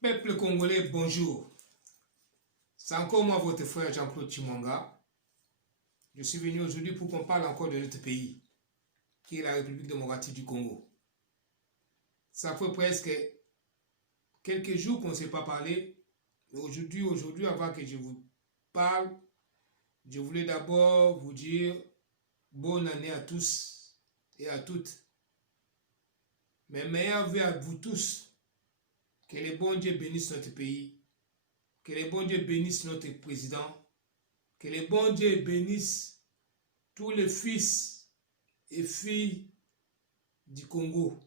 Peuple congolais, bonjour. C'est encore moi, votre frère Jean-Claude Chimwanga. Je suis venu aujourd'hui pour qu'on parle encore de notre pays, qui est la République démocratique du Congo. Ça fait presque quelques jours qu'on ne s'est pas parlé. Mais aujourd'hui, avant que je vous parle, je voulais d'abord vous dire bonne année à tous et à toutes. Mes meilleurs vœux à vous tous. Que les bons dieux bénissent notre pays. Que les bons dieux bénissent notre président. Que les bons dieux bénissent tous les fils et filles du Congo.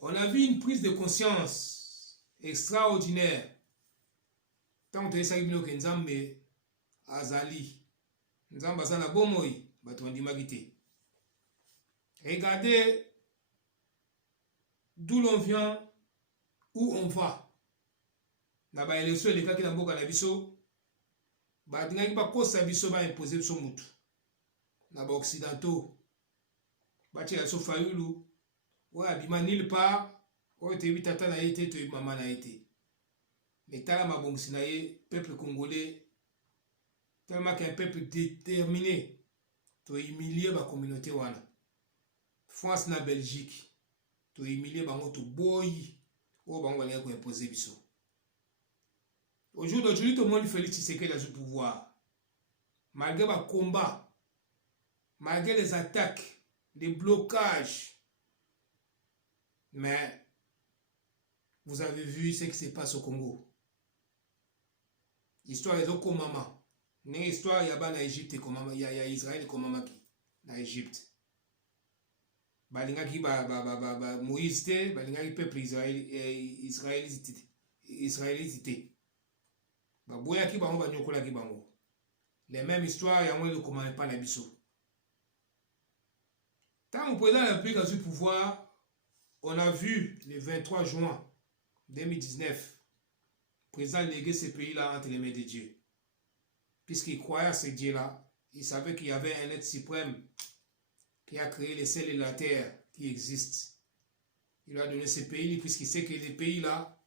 On a vu une prise de conscience extraordinaire. Tant que ça que Nzambe azali. Nzambe azana bomoi batondi magite. Regardez d'où l'on vient, où on va. Na ba élection elekaki na mboka na biso, ba dingaki ba kosa biso ba imposer biso mutu. Na ba occidentaux, ba tia so fayulu, wa abima nulle part, o te bitata na yete to mama na yete. Mais tala mabongisi na ye, peuple congolais, tellement qu'un peuple déterminé, to humilier ba communauté wana. France na Belgique, to humilier bango to boyi, o bango balinga ko imposer biso. Aujourd'hui, tout le monde Félix Tshisekedi a du pouvoir. Malgré les combats, malgré les attaques, les blocages. Mais vous avez vu ce qui se passe au Congo. L'histoire est au Komama. L'histoire il y a en Égypte, il y a Israël comme Komama en Égypte. Balingaki Moïse te, balingaki peuple israélite. Les mêmes histoires, il y a un comment pas la biso. Tant au président de la République a du pouvoir, on a vu le 23 juin 2019, le président léguer ce pays-là entre les mains de Dieu. Puisqu'il croyait à ce Dieu-là, il savait qu'il y avait un être suprême qui a créé les ciels et la terre qui existent. Il a donné ce pays puisqu'il sait que les pays-là,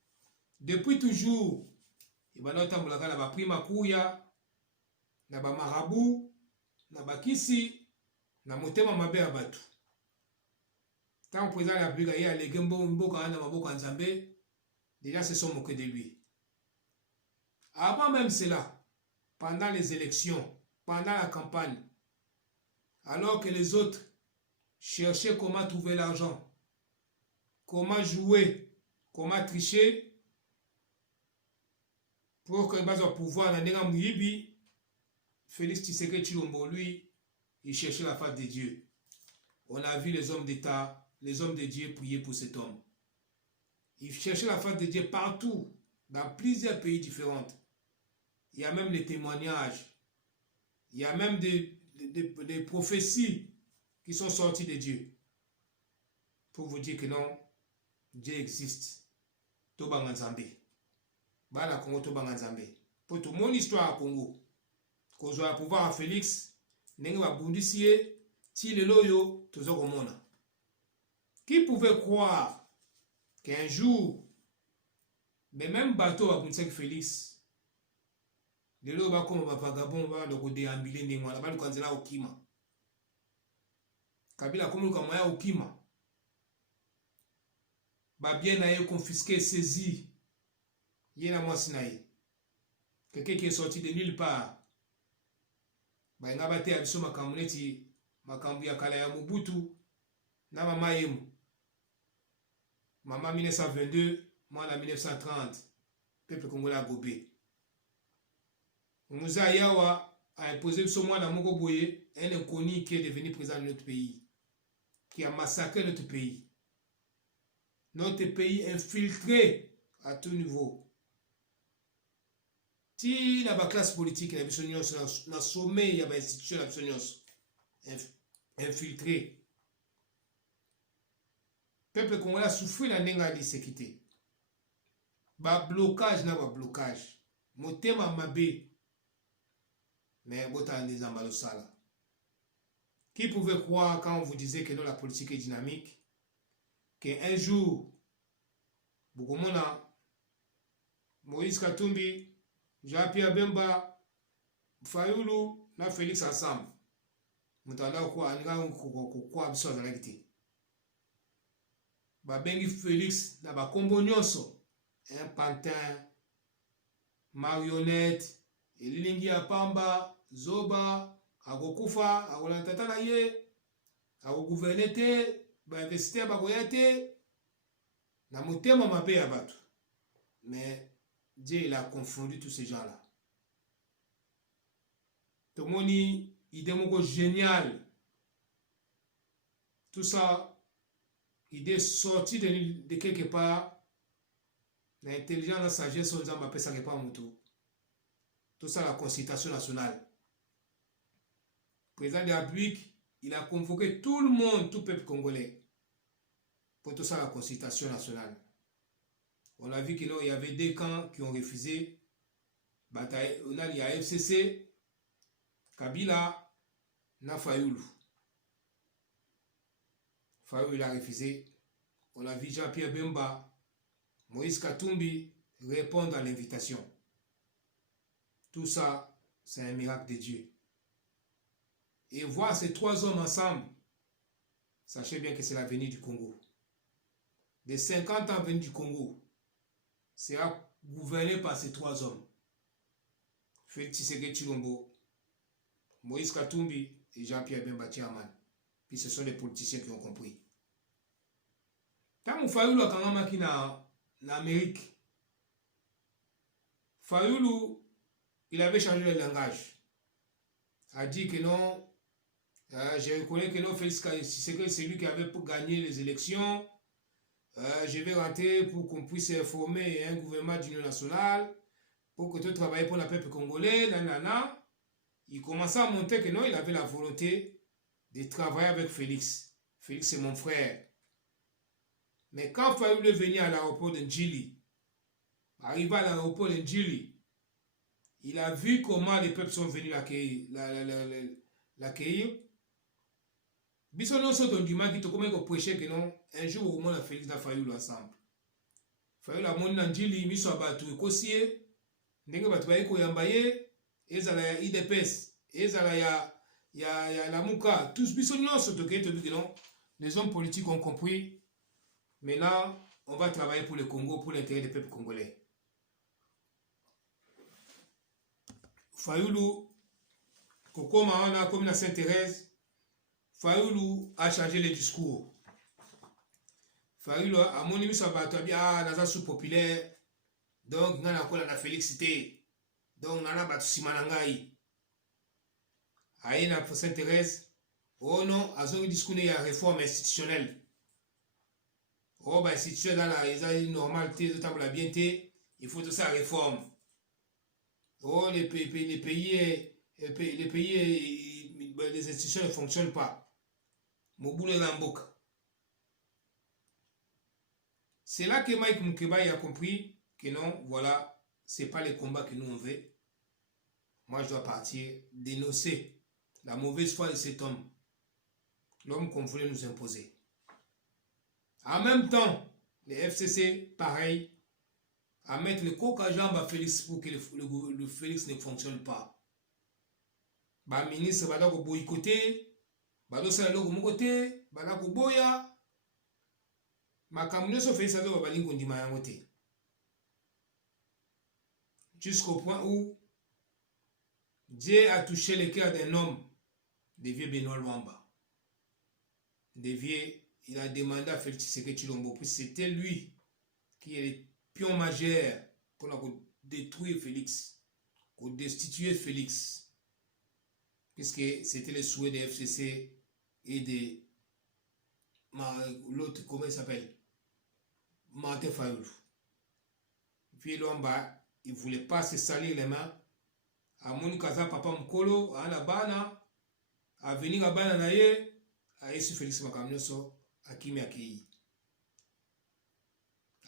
depuis toujours, il va notamment la prima kuya, na ba marabu, na ba kisi, na motema mabe ya batu. Tant que président de la République a légué mboka na maboko nzambe, déjà se sont moqués de lui. Avant même cela, pendant les élections, pendant la campagne, alors que les autres cherchaient comment trouver l'argent, comment jouer, comment tricher, pour que base au pouvoir na nenga muyibi, Félix Tshisekedi Tshilombo, lui, il cherchait la face de Dieu. On a vu les hommes d'État, les hommes de Dieu prier pour cet homme. Il cherchait la face de Dieu partout, dans plusieurs pays différents. Il y a même des témoignages, il y a même des prophéties qui sont sorties de Dieu. Pour vous dire que non, Dieu existe. Toba Nzambe. Bana Congo Toba Nzambe. Pour tout mon histoire à Congo. Qu'on soit pouvoir à Félix, n'engue va bundisier, ti le loyo, tozo komona. Qui pouvait croire qu'un jour, mais même bateau à Bundisek Félix, le loyo va comme vagabond, va le déambuler n'engwana, va le kanzela okima. Kabila comme le kamaya okima. Ba bien na ye confisqué, saisi. Yena mwasi na ye. Quelqu'un qui est sorti de nulle part. Ba nga bate abiso makambu neti makambu ya kala ya Mobutu na mama yemu. Mama 1922, moi en 1930. Peuple congolais a gobé. Moussa Yawa a imposé biso mwana moko boye, un inconnu qui est devenu président de notre pays, qui a massacré notre pays. Notre pays infiltré à tout niveau. Si la classe politique na biso nyonso na sommet ya ba institution na biso nyonso infiltré. Peuple congolais a souffert na ndenga di sécurité. Ba blocage na ba blocage. Motema mabe. Mais bota ndeza mbalo sala. Qui pouvait croire quand on vous disait que non, la politique est dynamique, qu'un jour, Bukomona, Moïse Katumbi, Jean-Pierre Bemba, Fayulu, na Félix ensemble. Mutanda kwa anga kwa biso azalaki. Babengi Félix na bakombo nyonso, un pantin, marionnette, elilingi ya pamba, zoba, akokufa, akolantata na ye, akogouverne te, bainvestisseur bakoya te, na motema mabe ya bato. Mais Dieu il a confondu tous ces gens-là. Tomoni idée moko géniale. Tout ça, idée sortie de quelque part. L'intelligence, la sagesse, on ne peut pas pas mutu. Tout ça, la consultation nationale. Le président de la République, il a convoqué tout le monde, tout le peuple congolais. Pour tout ça, la consultation nationale. On a vu qu'il y avait des camps qui ont refusé. Bataille, on a il y a FCC, Kabila, na Fayulu. Fayulu a refusé. On a vu Jean-Pierre Bemba, Moïse Katumbi répondre à l'invitation. Tout ça, c'est un miracle de Dieu. Et voir ces trois hommes ensemble, sachez bien que c'est l'avenir du Congo. Des 50 ans venus du Congo, sera gouverné par ces trois hommes. Félix Tshisekedi Tshilombo, Moïse Katumbi et Jean-Pierre Bemba Tiaman. Puis ce sont les politiciens qui ont compris. Tant que Fayulu a quand même en Amérique, Fayulu, il avait changé le langage. Il a dit que non, je reconnais que non, Félix Tshisekedi, c'est lui qui avait gagné les élections. Je vais rentrer pour qu'on puisse former un gouvernement d'union nationale, pour que tu travailles pour le peuple congolais, nanana. Il commençait à montrer que non, il avait la volonté de travailler avec Félix. Félix, c'est mon frère. Mais quand Fayulu est venu à l'aéroport de Njili, arrivé à l'aéroport de Njili, il a vu comment les peuples sont venus l'accueillir. Biso non so tondima ki to comment ko prêcher que non un jour au moins Félix na Fayulu ensemble. Fayulu a moni na Njili miso abatu ekosie ndenge batu ba ko yamba ye ezala ya IDPS ezala ya Lamuka tous biso non so to que non les hommes politiques ont compris. Maintenant, on va travailler pour le Congo, pour l'intérêt des peuples congolais. Fayulu, Kokoma, comme la Sainte-Thérèse, Fayulu a changé le discours. Fayulu a mon ami naza sous-populaire, donc on a la félicité, donc on a battu Simanangai. Aïe, Sainte-Thérèse, oh non, à son discours, il y a réforme institutionnelle. Oh, bah, si tu es dans la normalité, il faut tout ça réforme. Oh, les pays, les institutions ne fonctionnent pas. Moboule Lamboka. C'est là que Mike Mukeba a compris que non, voilà, c'est pas les combats que nous on veut. Moi, je dois partir dénoncer la mauvaise foi de cet homme. L'homme qu'on voulait nous imposer. En même temps, les FCC, pareil, à mettre le coq à jambe à Félix pour que le Félix ne fonctionne pas. Bah, ministre, bah, là, boycotter, bah, là, ça, là, côté, bah, là, boya, ma camouflage, ça fait ça, bah, là, on dit, ma côté. Jusqu'au point où Dieu a touché le cœur d'un homme, de vieux Benoît Luamba. De vieux. Il a demandé à Félix Tshisekedi Tshilombo, puis c'était lui qui est le pion majeur pour détruire Félix, pour destituer Félix, puisque c'était le souhait des FCC et de l'autre, comment il s'appelle, Martin Fayulu. Puis Luamba, il ne voulait pas se salir les mains. À mon casa papa Mkolo, à la bana, à venir à bana naye, à essayer Félix Makamioso. Akimi aki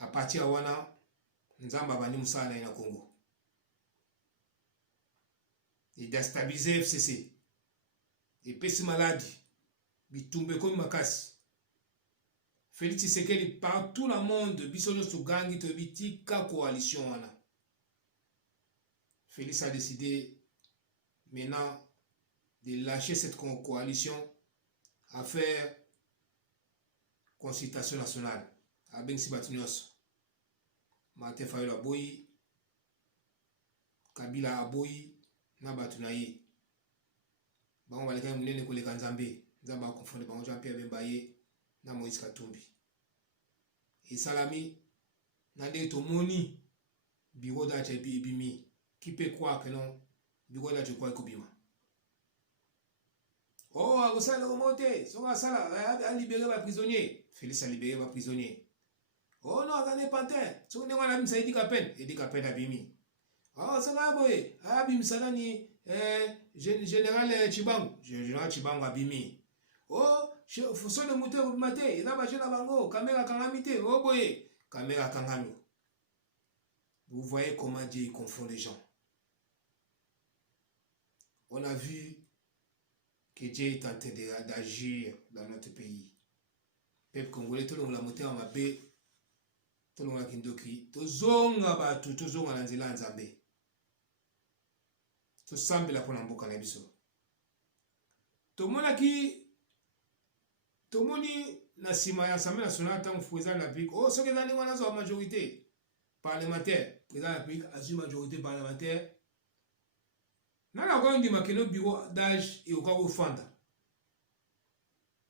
à partir de wana nzamba bani musala na Congo et déstabiliser FCC et pesi maladie bitumbe comme makasi. Félix Tshisekedi partout le monde bisono sugangi to bitika coalition wana. Félix a décidé maintenant de lâcher cette coalition à faire consultation nationale à Bengsi Batunios. Martin Fayulu aboyi, Kabila aboyi na batunaye. Bango baleka munene koleka Nzambe, Nzambe a confondre bango Jean-Pierre Bemba ye na Moïse Katumbi. Et Salami nande tomoni biro dache bimi. Qui peut croire que non, biro dache kwa kubima. Oh, a ça le remonter, ça a libéré les prisonniers. Félix a libéré les prisonniers. Oh non, regardez Pantin, so ne wana misa Idi Kapen abimi. Oh, ça va boy, abim salani général Chibangu abimi. Oh, so le moteur maté, ina ba jena bango, caméra kangamite, oh boy, caméra kangami. Vous voyez comment Dieu confond les gens. On a vu que Dieu est en train d'agir dans notre pays. Peuple congolais, tout le monde a monté en mabé. Tout le monde a kindoki. Tout zonga batu, tout zonga lanzela nzambe. Tout sambe la pona mboka na biso. Tout mona ki, tout moni na sima ya Assemblée nationale tant président de la République. Oh, ce que dans les wana zo majorité parlementaire, président de la République a une majorité parlementaire. Nana kwa ndi makeno bureau d'âge et au cas où fanda.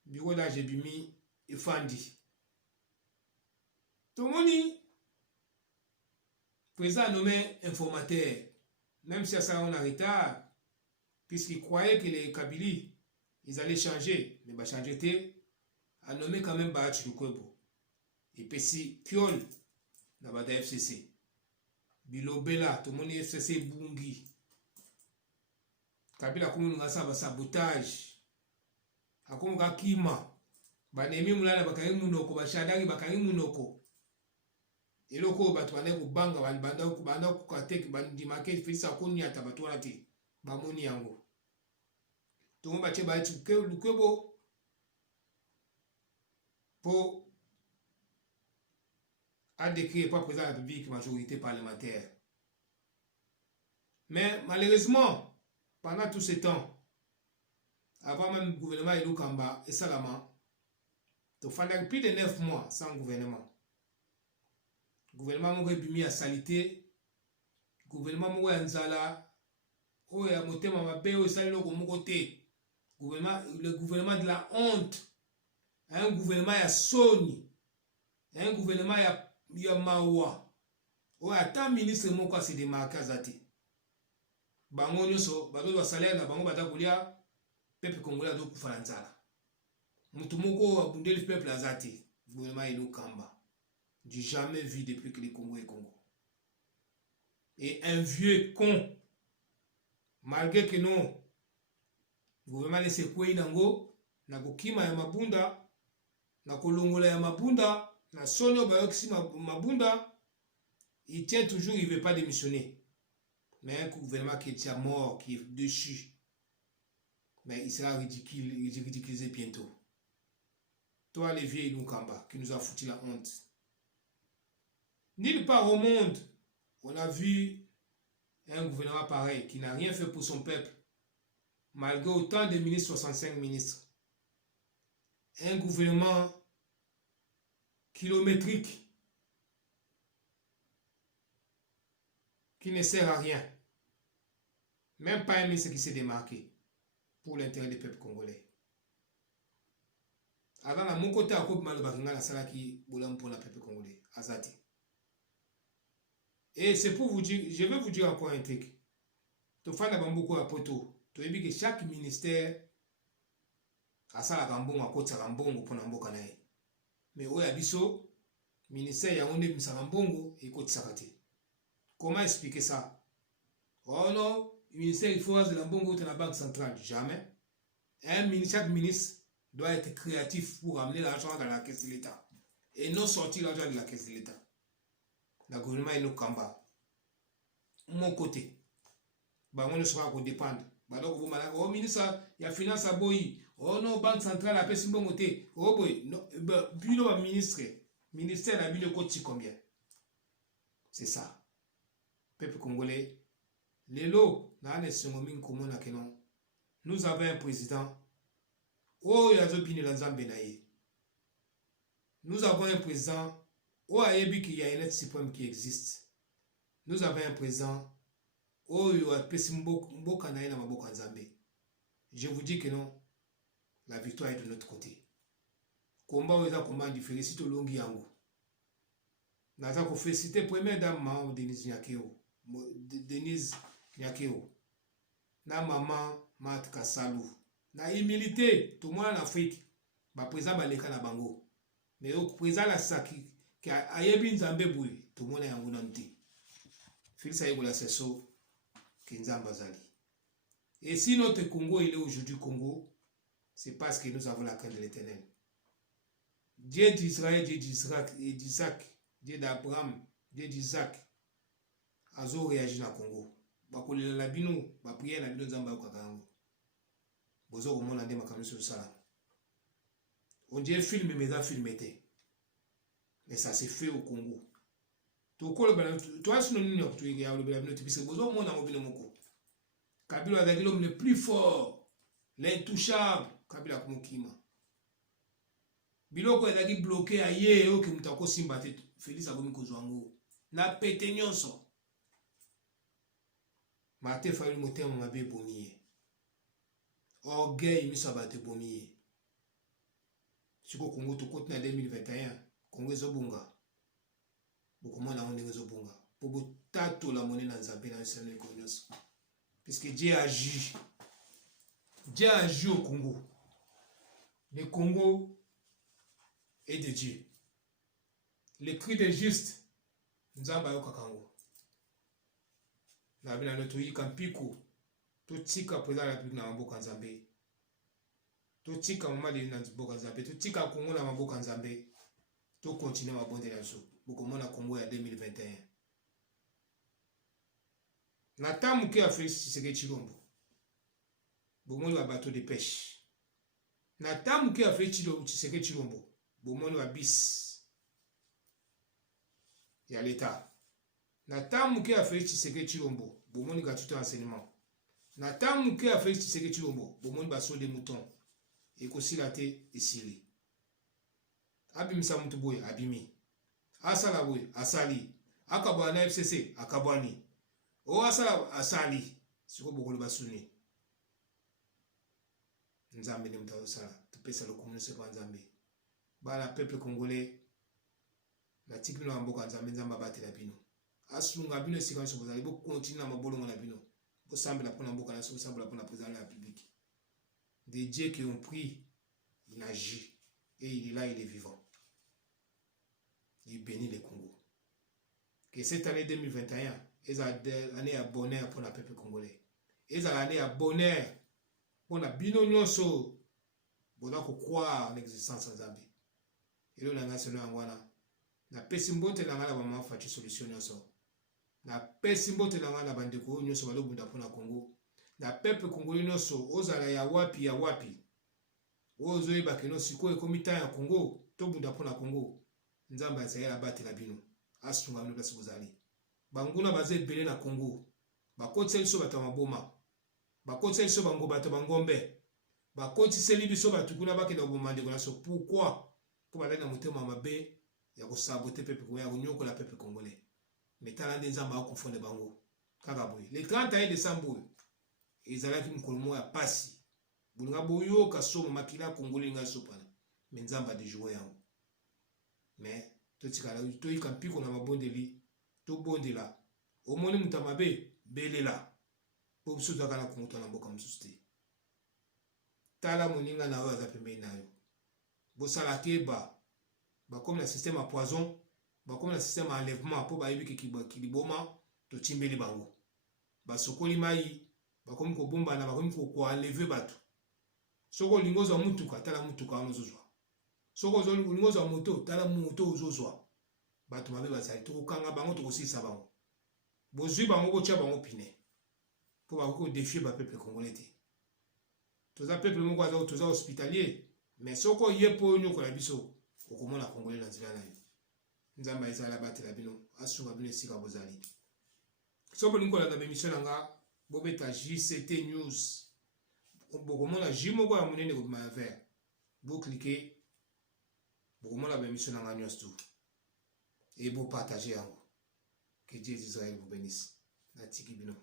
Bureau d'âge et bimi et fandi. Tout le monde, président nommé informateur, même si ça on a retard, puisqu'il croyait que les Kabili, ils allaient changer, mais bah changer a nommé quand même Baach Lukwebo. Et puis si Kiol, na bata FCC. Bilobela, tout le monde FCC Bungi. Kabila kumu ngasa ba sabotage. Akomo kakima. Banemi mulala bakangi munoko bashadagi bakangi munoko. Eloko batu bane kubanga banda kukateki bandi market fisa kuni ata batu wanati bamoni yango. Tongo bache bachi Lukwebo pour a décrit pas président de la République majorité parlementaire. Mais malheureusement pendant tout ce temps, avant même le gouvernement Elou Kamba et Salama, il fallait plus de 9 mois sans gouvernement. Le gouvernement m'a mis à salité, le gouvernement m'a nzala, oh ya motema mabe o sali loko mokote. Le gouvernement de la honte, un gouvernement ya soni, un gouvernement ya mawa. Oh ata ministre moko se démarquer azati. Bango nyoso bazo ba salaire na bango batakulia peuple congolais do kufa nzala. Mutu moko abundeli peuple azati. Gouvernement Elou Kamba. J'ai jamais vu depuis que les Congo est Congo. Et un vieux con, malgré que non, le gouvernement laisse quoi nango, na kokima ya mabunda, na kolongola ya mabunda, na sonyo bayoksi mabunda, il tient toujours, il ne veut pas démissionner. Mais un gouvernement qui est déjà mort, qui est dessus, mais il sera ridiculisé bientôt. Toi, les vieux Elou Kamba, qui nous a foutu la honte. Nulle part au monde, on a vu un gouvernement pareil, qui n'a rien fait pour son peuple, malgré autant de ministres, 65 ministres. Un gouvernement kilométrique, qui ne sert à rien. Même pas un ministre qui s'est démarqué pour l'intérêt des peuples congolais. Avant, à mon côté, à Kobe Malobakinga, la salle qui boulam pour le peuple congolais. Azati. Et c'est pour vous dire, je vais vous dire encore un truc. Tu fais beaucoup à poto. Tu as vu que chaque ministère a ça la gambon à côté de gambon pour n'amboka nae. Mais où est biso ministère ya onde misarambongo et côté sakati. Comment expliquer ça? Oh non, le ministère il faut de l'ambongo dans la banque centrale. Jamais. Chaque ministre doit être créatif pour amener l'argent dans la caisse de l'État. Et non sortir l'argent de la caisse de l'État. Le gouvernement est nous Kamba. Mon côté. Bah, on ne sera pas dépendre. Bah, donc, vous m'avez dit, oh, ministre, il y a finance à Boyi. oh non banque centrale apesi mbongo te oh boy no bino ba ministère na bino koti combien c'est ça peuple congolais lelo na ane sengo mingi komona ke non nous avons un président oyo azobinela nzambe na ye nous avons un président oyo ayebi qu'il y a une aide suprême qui existe nous avons un président oyo apesi mboka na ye na maboko ya nzambe je vous dis que non la victoire est de notre côté komba oyo eza komba ndi félicite olongi yango naza kofélicite première dame mama Denise Nyakeo na mama Mat Kasalu na humilité tomona na Afrique baprésident baleka na bango mais président la saki ki ayebi nzambe boye tomona yango na nte Félix ayekola seso ki nzambe azali. Et si notre Congo il est aujourd'hui Congo, c'est parce que nous avons la crainte de l'Éternel. Dieu d'Israël, Dieu d'Isaac, Dieu d'Abraham, Dieu d'Isaac, azo réagi na Congo. Bakolela la bino, ba prière na bino nzamba okakango. Bozo komona nde makambo sur ça. On dit film mais ça film était. Mais ça s'est fait au Congo. Tokolo bana toi sino nini okutuiga ya lobela bino tibise bozo mona mo bino moko. Kabila azali l'homme le plus fort, l'intouchable, Kabila kumukima. Biloko ezali bloqué aye oyo ke mutako simba te Félix akomi kozwango. Na pete nyonso. Mate fali motema mabe bomiye. Orgueil misa bate bomiye. Siko Congo to kote na 2021, Congo ezobunga. Bokomona onde ezobunga. Pobo tato la monnaie na nzambe na Israël konyoso. Puisque Dieu agit. Dieu agit au Congo. Le Congo est de Dieu. Le cri des justes, Nzamba yo kakango. Na bina noto yi kampiko. To tika président la République na mboka Nzambe. To tika mama de na mboka Nzambe. To tika Congo na mboka Nzambe. To continuer mabonde na so. Bokomona Congo ya 2021. Natamu ke a Félix Tshisekedi Tshilombo. Bomoni wa bateau de pêche. Natamu ke a Félix Tshisekedi Tshilombo. Bomoni wa bis. Ya l'État. Natamu ke a Félix Tshisekedi Tshilombo. Bomoni ka tuto enseignement. Natamu ke a Félix Tshisekedi Tshilombo. Bomoni ba so de mouton. Ekosila te esili. Abimisa mutu boye abimi. Asala boye asali. Akabwana FCC akabwani. O asali siko bokolo basuni nzambe ne mutawo sala tupesa le communauté kwa nzambe bala peuple congolais na tikino na mboka nzambe nzamba batela bino asunga bino sika so bozali bo continue na mabolongo na bino bo sambela pona mboka na so sambela pona président de la République des dieux qui ont pris il agit et il est là il est vivant il bénit le Congo que cette année 2021 ils ont l'année à bonheur pour le peuple congolais. Ils ont l'année à bonheur pour la binonyoso. Bon, on croire en l'existence en Zambie. Et là, on a national angwana. Na pesimbote na ngala ba fati solution yoso. Na pesimbote na ngala bandeko nyoso balobunda pour na Congo. Na peuple congolais nyoso ozala ya wapi ya wapi. Ozo yeba keno siko ekomita ya Congo, to bunda pour na Congo. Nzamba ya bati la bino. Asunga no place bozali. Banguna baze belé na Congo. Bakoti biso bato maboma. Bakoti biso bango bato bangombe. Bakoti seli biso bato kuna bakenda bomande kuna so pourquoi pour aller na motema mabe ya ko saboter peuple ya ko la peuple congolais. Metala nzamba ba konfonde bango. Kaka boy. Le 31 décembre ezalaki mukolomo ya pasi. Bulinga boyo kasomo makila congolais nga sopana. Menzamba de jouer yango. Mais totikala to ikampiko na mabondeli to bondela omoni mutamabe belela po biso zakana kunguta na mboka mususte tala moninga na wa za pembeni nayo bosala keba ba comme le système à poison ba comme le système à enlèvement po ba yebi kiliboma to timbeli bango ba sokoli mai ba comme ko bomba na ba comme ko enlever bato soko lingozo mutuka tala mutuka onozozwa soko zo lingozo moto tala moto ozozwa bato mabe bazali to kanga bango to kosisa bango bozwi bango botia bango pine po ba ko défier ba peuple congolais te toza peuple moko aza toza hospitalier mais soko ye po nyokola biso okomona congolais na nzela na ye nzambe ezala batela bino asunga bino esika bozali so bolingi kolanda bemission na nga bobeta JCT News bokomona J moko ya monene kobima ya vert boklike bokomona bemission na nga nyonso et bopartage yango que Dieu d'Israël vous bénisse natiki bino